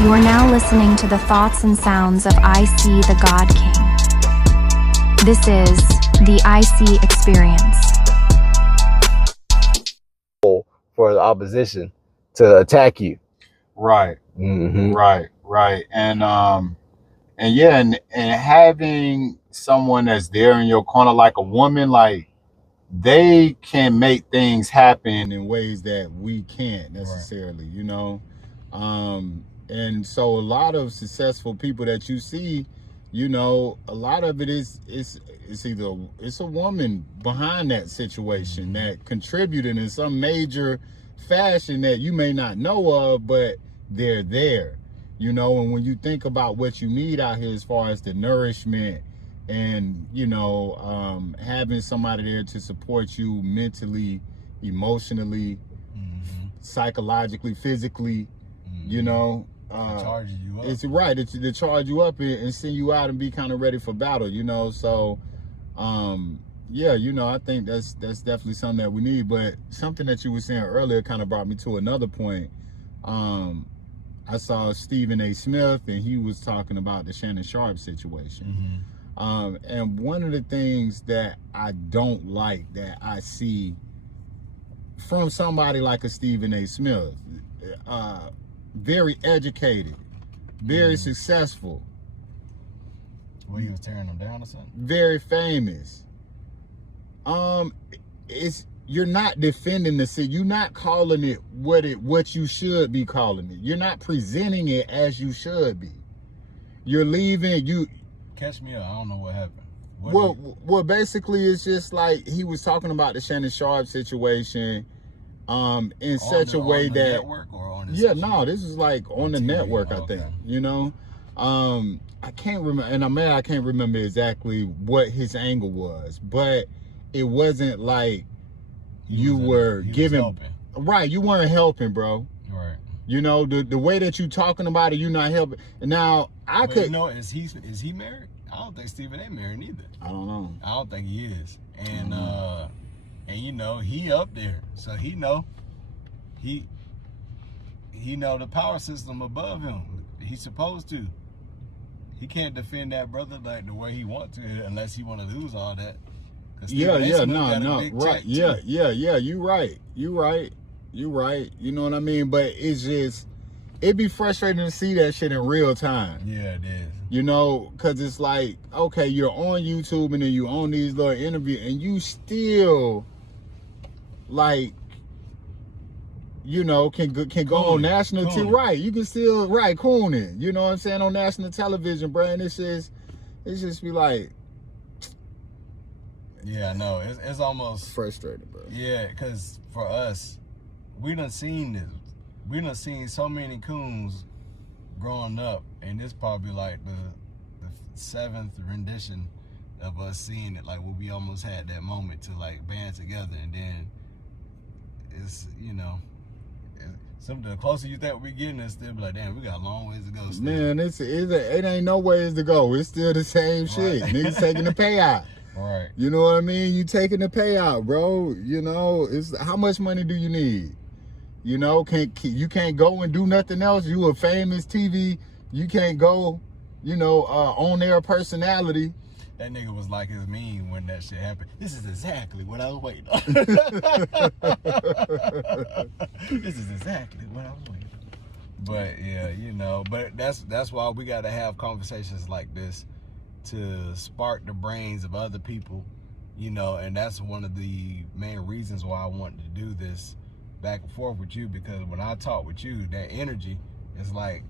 You are now listening to the thoughts and sounds of IC the God King. This is the IC Experience. For the opposition to attack you. Right. Mm-hmm. Right. And having someone that's there in your corner, like a woman, like they can make things happen in ways that we can't necessarily, you know. And so a lot of successful people that you see, you know, a lot of it is either it's a woman behind that situation that contributed in some major fashion that you may not know of, but they're there, you know. And when you think about what you need out here as far as the nourishment and, you know, having somebody there to support you mentally, emotionally, psychologically, physically, you know, charges you up. It's right. It's to charge you up and send you out and be kind of ready for battle, you know. So, yeah, you know, I think that's definitely something that we need. But something that you were saying earlier kind of brought me to another point. I saw Stephen A. Smith, and he was talking about the Shannon Sharpe situation. And one of the things that I don't like that I see from somebody like a Stephen A. Smith, very educated, very successful. Well, he was tearing them down or something? Very famous. You're not defending the city. You're not calling it what you should be calling it. You're not presenting it as you should be. You're leaving. Catch me up. I don't know what happened. Well, basically, it's just like he was talking about the Shannon Sharpe situation, in such a way on the that network or on the this is like on the TV. network. I think, you know, I can't remember, and I can't remember exactly what his angle was, but it wasn't like you were giving right. You weren't helping, bro. Right. You know, the way that you talking about it, you're not helping. Now You know, is he married? I don't think Stephen A. married either. I don't know. I don't think he is. And you know, he up there, so he know the power system above him. He's supposed to. He can't defend that brother like the way he want to, unless he want to lose all that. No, right. Yeah. You right. You know what I mean? But it's just, it'd be frustrating to see that shit in real time. Yeah, it is. You know, because it's like, okay, you're on YouTube and then you on these little interviews and you still, like, you know, can go on national TV. Right. You can still, cooning. You know what I'm saying? On national television, bro. And it's just be like. Yeah, no, it's almost frustrating, bro. Yeah, because for us, we done seen this. We done seen so many coons growing up, and this probably like the seventh rendition of us seeing it, like where we almost had that moment to like band together, and then it's, you know, the closer you think we getting, it's still be like, damn, we got a long ways to go still. Man, it ain't no ways to go. It's still the same shit. Niggas taking the payout. Right. You know what I mean? You taking the payout, bro. You know, it's how much money do you need? You know, you can't go and do nothing else. You a famous TV. You can't go, you know, on air personality. That nigga was like his meme when that shit happened. This is exactly what I was waiting on. This is exactly what I was waiting on. But yeah, you know, but that's why we gotta have conversations like this to spark the brains of other people, you know, and that's one of the main reasons why I wanted to do this back and forth with you, because when I talk with you, that energy is like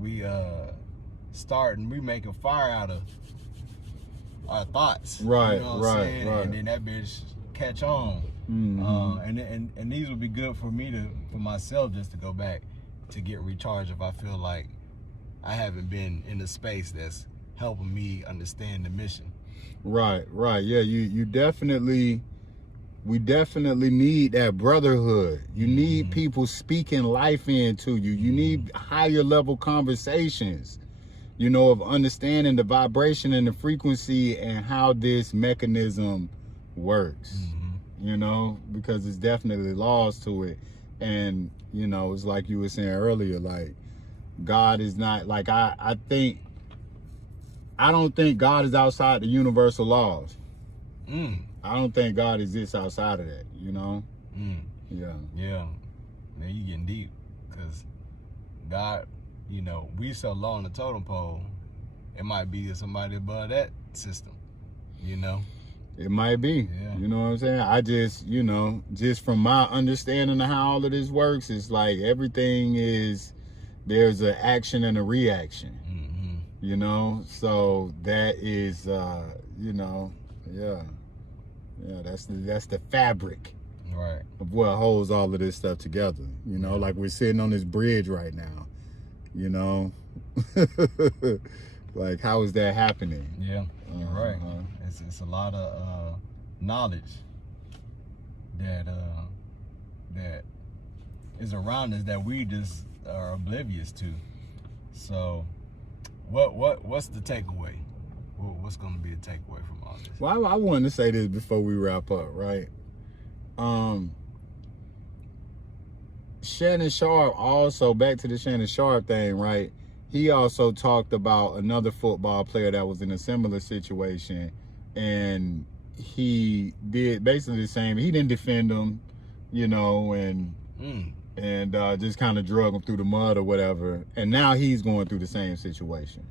we we make a fire out of our thoughts. Right, you know what I'm saying? Right. And then that bitch catch on. And these would be good for myself just to go back to get recharged if I feel like I haven't been in a space that's helping me understand the mission. Right. Yeah, we definitely need that brotherhood. You need people speaking life into you. You need higher level conversations, you know, of understanding the vibration and the frequency and how this mechanism works, you know, because it's definitely laws to it. And, you know, it's like you were saying earlier, like, God is not like I don't think God is outside the universal laws. I don't think God exists outside of that, you know? Yeah. Yeah. Now you getting deep, because God, you know, we so low on the totem pole, it might be somebody above that system, you know? It might be. Yeah. You know what I'm saying? I just, you know, just from my understanding of how all of this works, it's like everything is, there's an action and a reaction. You know? So that is, you know, yeah. Yeah, that's the fabric. Right. Of what holds all of this stuff together. You know, like we're sitting on this bridge right now. You know? Like, how is that happening? Yeah, you're right. It's a lot of knowledge that that is around us that we just are oblivious to. So, what's the takeaway? What's going to be the takeaway from all this? Well, I wanted to say this before we wrap up, right? Shannon Sharpe also, back to the Shannon Sharpe thing, right? He also talked about another football player that was in a similar situation, and he did basically the same. He didn't defend him, you know, and just kind of drug him through the mud or whatever. And now he's going through the same situation,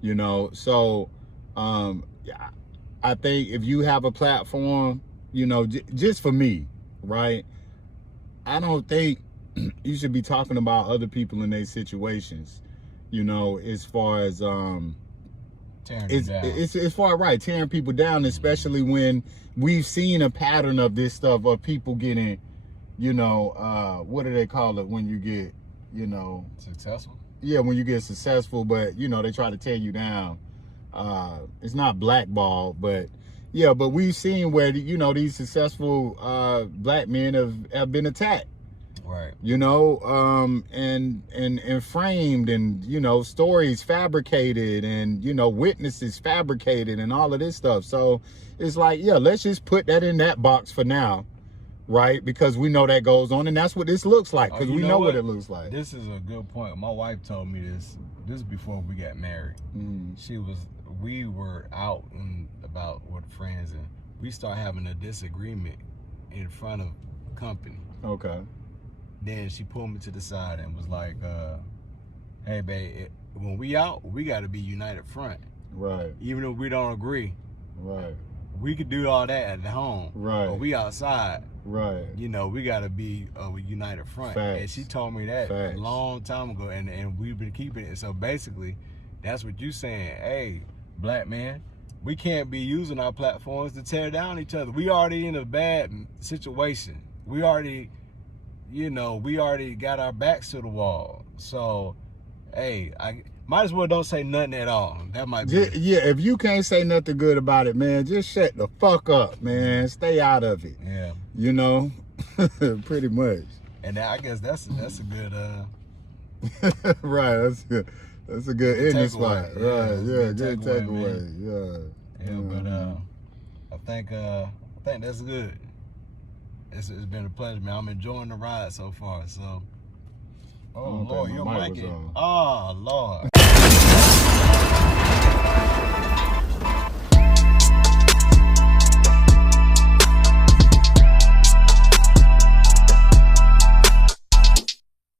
you know. So I think if you have a platform, you know, just for me, right? I don't think you should be talking about other people in their situations, you know, as far as tearing tearing people down, especially when we've seen a pattern of this stuff, of people getting, you know, what do they call it when you get, you know, successful? Yeah, when you get successful, but you know, they try to tear you down. It's not blackball, but yeah, but we've seen where, you know, these successful black men have been attacked. Right. You know, and framed, and, you know, stories fabricated, and, you know, witnesses fabricated, and all of this stuff. So it's like, yeah, let's just put that in that box for now, right? Because we know that goes on, and that's what this looks like, because we know what it looks like. This is a good point. My wife told me this is before we got married. We were out and about with friends, and we started having a disagreement in front of company. Okay. Then she pulled me to the side and was like, hey, babe, when we out, we got to be united front. Right. Even if we don't agree. Right. We could do all that at the home. Right. But we outside. Right. You know, we got to be a united front. Facts. And she told me that Facts. a long time ago, and we've been keeping it. So basically, that's what you're saying. Hey, black man, we can't be using our platforms to tear down each other. We already in a bad situation. We already, you know, we already got our backs to the wall. So, hey, I might as well don't say nothing at all. That might be yeah, if you can't say nothing good about it, man, just shut the fuck up, man. Stay out of it. Yeah. You know? Pretty much. And I guess that's a good right, that's a good ending spot. Yeah, right, yeah, good takeaway. Yeah. Yeah, but I think that's good. It's been a pleasure, man. I'm enjoying the ride so far. So, oh Lord, your mic is. Oh Lord.